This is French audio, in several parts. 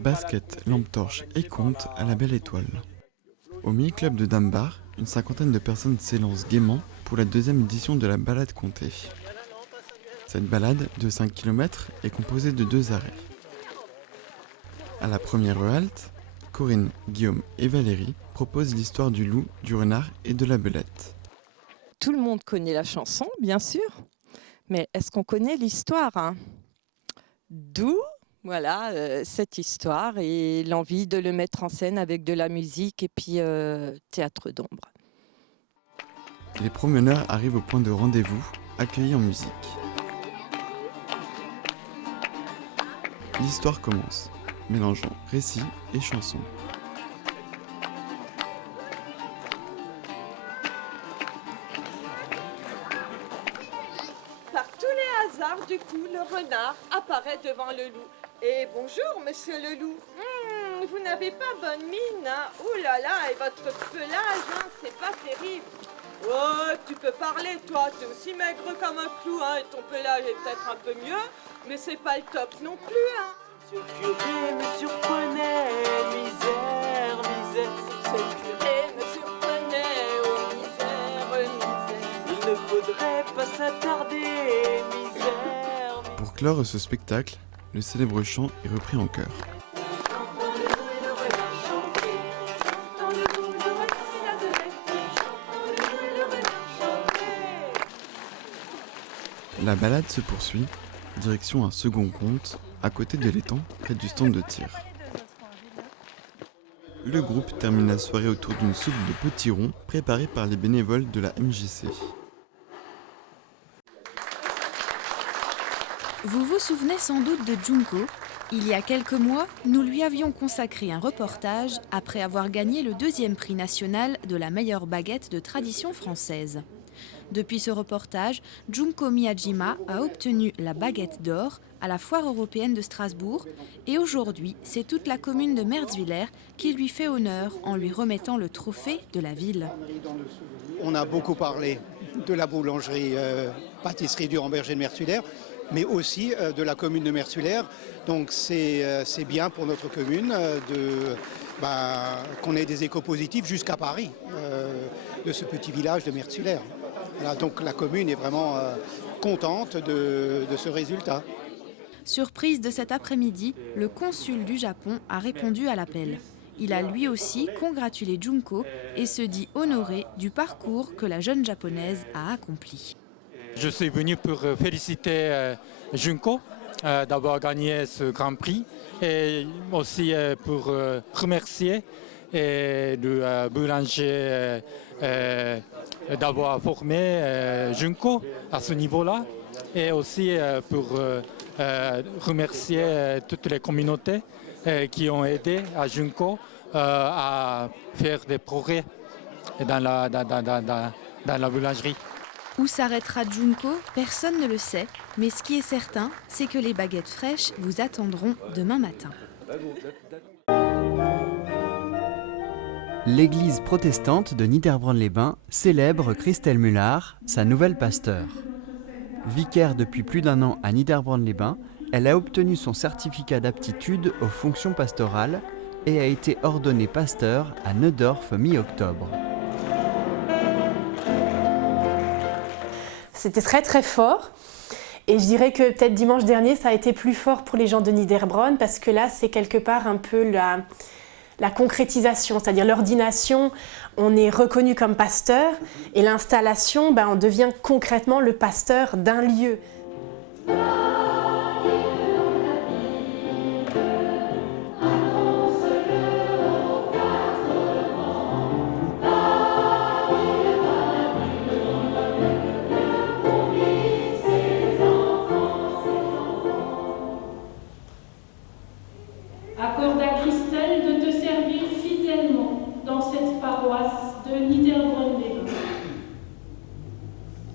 Basket, lampe torche et conte à la belle étoile. Au mini-club de Dambar, une cinquantaine de personnes s'élancent gaiement pour la deuxième édition de la balade comptée. Cette balade de 5 km est composée de 2 arrêts. À la première halte, Corinne, Guillaume et Valérie proposent l'histoire du loup, du renard et de la belette. Tout le monde connaît la chanson, bien sûr, mais est-ce qu'on connaît l'histoire, D'où cette histoire et l'envie de le mettre en scène avec de la musique et puis théâtre d'ombre. Les promeneurs arrivent au point de rendez-vous, accueillis en musique. L'histoire commence, mélangeant récit et chanson. Par tous les hasards, du coup, le renard apparaît devant le loup. Et bonjour, monsieur le loup. Vous n'avez pas bonne mine, hein? Ouh là là, et votre pelage, hein, c'est pas terrible. Oh, tu peux parler, toi, t'es aussi maigre comme un clou, hein, et ton pelage est peut-être un peu mieux, mais c'est pas le top non plus, hein. Ce curé me surprenait, misère, misère. Ce curé me surprenait, oh misère, misère. Il ne faudrait pas s'attarder, misère. Pour clore ce spectacle, le célèbre chant est repris en chœur. La balade se poursuit, direction un second conte, à côté de l'étang, près du stand de tir. Le groupe termine la soirée autour d'une soupe de potiron préparée par les bénévoles de la MJC. Vous vous souvenez sans doute de Junko. Il y a quelques mois, nous lui avions consacré un reportage après avoir gagné le 2e prix national de la meilleure baguette de tradition française. Depuis ce reportage, Junko Miyajima a obtenu la baguette d'or à la Foire européenne de Strasbourg et aujourd'hui, c'est toute la commune de Merzwiller qui lui fait honneur en lui remettant le trophée de la ville. On a beaucoup parlé de la boulangerie pâtisserie du Ramberger de Merzwiller, mais aussi de la commune de Merzwiller. Donc c'est bien pour notre commune qu'on ait des échos positifs jusqu'à Paris de ce petit village de Merzwiller. Voilà, donc la commune est vraiment contente de ce résultat. Surprise de cet après-midi, le consul du Japon a répondu à l'appel. Il a lui aussi congratulé Junko et se dit honoré du parcours que la jeune japonaise a accompli. Je suis venu pour féliciter Junko d'avoir gagné ce Grand Prix et aussi pour remercier le boulanger d'avoir formé Junko à ce niveau-là et aussi pour remercier toutes les communautés qui ont aidé à Junko à faire des progrès dans la boulangerie. Où s'arrêtera Junko, personne ne le sait, mais ce qui est certain, c'est que les baguettes fraîches vous attendront demain matin. L'église protestante de Niederbronn-les-Bains célèbre Christelle Mullard, sa nouvelle pasteur. Vicaire depuis plus d'1 an à Niederbronn-les-Bains, elle a obtenu son certificat d'aptitude aux fonctions pastorales et a été ordonnée pasteur à Neudorf mi-octobre. C'était très très fort et je dirais que peut-être dimanche dernier ça a été plus fort pour les gens de Niederbronn parce que là c'est quelque part un peu la concrétisation, c'est-à-dire l'ordination, on est reconnu comme pasteur et l'installation, on devient concrètement le pasteur d'un lieu. Accorde à Christelle de te servir fidèlement dans cette paroisse de Niederbronn-les-Bains.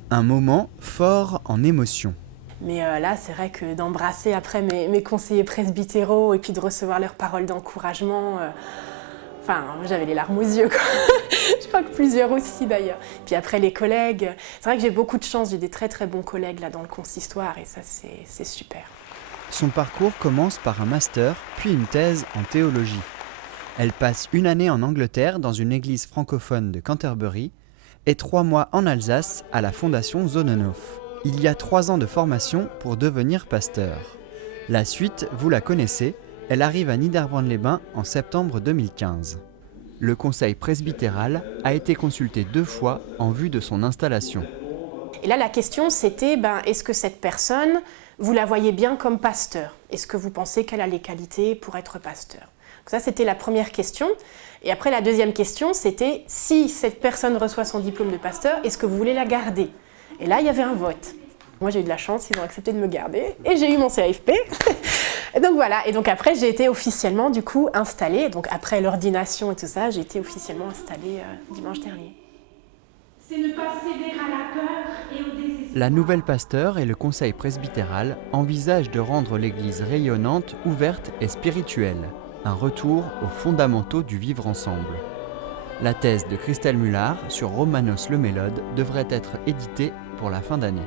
Un moment fort en émotion. Mais là, c'est vrai que d'embrasser après mes conseillers presbytéraux et puis de recevoir leurs paroles d'encouragement, j'avais les larmes aux yeux, quoi. Je crois que plusieurs aussi d'ailleurs. Puis après les collègues, c'est vrai que j'ai beaucoup de chance, j'ai des très très bons collègues là dans le consistoire et ça c'est super. Son parcours commence par un master, puis une thèse en théologie. Elle passe une année en Angleterre dans une église francophone de Canterbury et 3 mois en Alsace à la fondation Sonnenhof. Il y a 3 ans de formation pour devenir pasteur. La suite, vous la connaissez, elle arrive à Niederbronn-les-Bains en septembre 2015. Le conseil presbytéral a été consulté 2 fois en vue de son installation. Et là, la question, c'était, est-ce que cette personne, vous la voyez bien comme pasteur? Est-ce que vous pensez qu'elle a les qualités pour être pasteur? Donc ça, c'était la première question. Et après, la deuxième question, c'était, si cette personne reçoit son diplôme de pasteur, est-ce que vous voulez la garder? Et là, il y avait un vote. Moi, j'ai eu de la chance, ils ont accepté de me garder. Et j'ai eu mon CAFP. Et donc voilà. Et donc après, j'ai été officiellement, du coup, installée. Donc après l'ordination et tout ça, j'ai été officiellement installée dimanche dernier. C'est ne pas céder à la peur et au désespoir. La nouvelle pasteur et le conseil presbytéral envisagent de rendre l'église rayonnante, ouverte et spirituelle. Un retour aux fondamentaux du vivre ensemble. La thèse de Christelle Mullard sur Romanos le Mélode devrait être éditée pour la fin d'année.